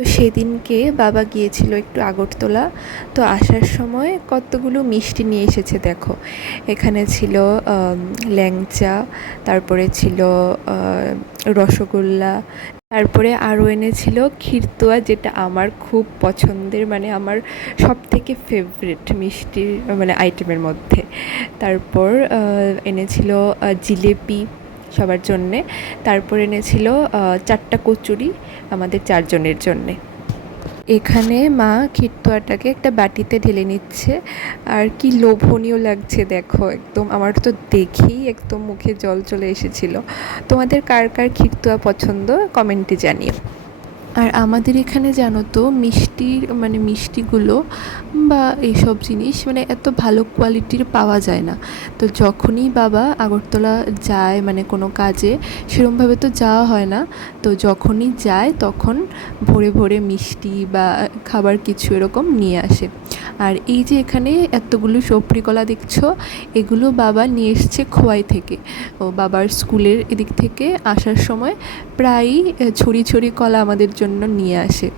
তো সেদিনকে বাবা গিয়েছিল একটু আগরতলা। তো আসার সময় কতগুলো মিষ্টি নিয়ে এসেছে দেখো। এখানে ছিল ল্যাংচা, তারপরে ছিল রসগোল্লা, তারপরে আরও এনেছিল ক্ষীরতোয়া, যেটা আমার খুব পছন্দের, মানে আমার সব থেকে ফেভারিট মিষ্টির মানে আইটেমের মধ্যে। তারপর এনেছিল জিলেপি সবার জন্যে। তারপর এনেছিল 4টা কচুরি আমাদের 4 জনের জন্যে। এখানে মা ক্ষীরতোয়াটাকে একটা বাটিতে ঢেলে নিচ্ছে, আর কি লোভনীয় লাগছে দেখো, একদম আমার তো দেখেই একদম মুখে জল চলে এসেছিল। তোমাদের কার কার ক্ষীরতোয়া পছন্দ কমেন্টে জানিও। আর আমাদের এখানে জানো তো মিষ্টির মানে মিষ্টিগুলো বা এইসব জিনিস মানে এত ভালো কোয়ালিটির পাওয়া যায় না। তো যখনই বাবা আগরতলা যায় মানে কোনো কাজে, সেরকমভাবে তো যাওয়া হয় না, তো যখনই যায় তখন ভোরে ভোরে মিষ্টি বা খাবার কিছু এরকম নিয়ে আসে। আর এই যে এখানে এতগুলো সবরি কলা দেখছো, এগুলো বাবা নিয়ে এসছে খোয়াই থেকে। ও বাবার স্কুলের এদিক থেকে আসার সময় প্রায়ই ছড়ি ছড়ি কলা আমাদের জন্য নিয়ে আসে।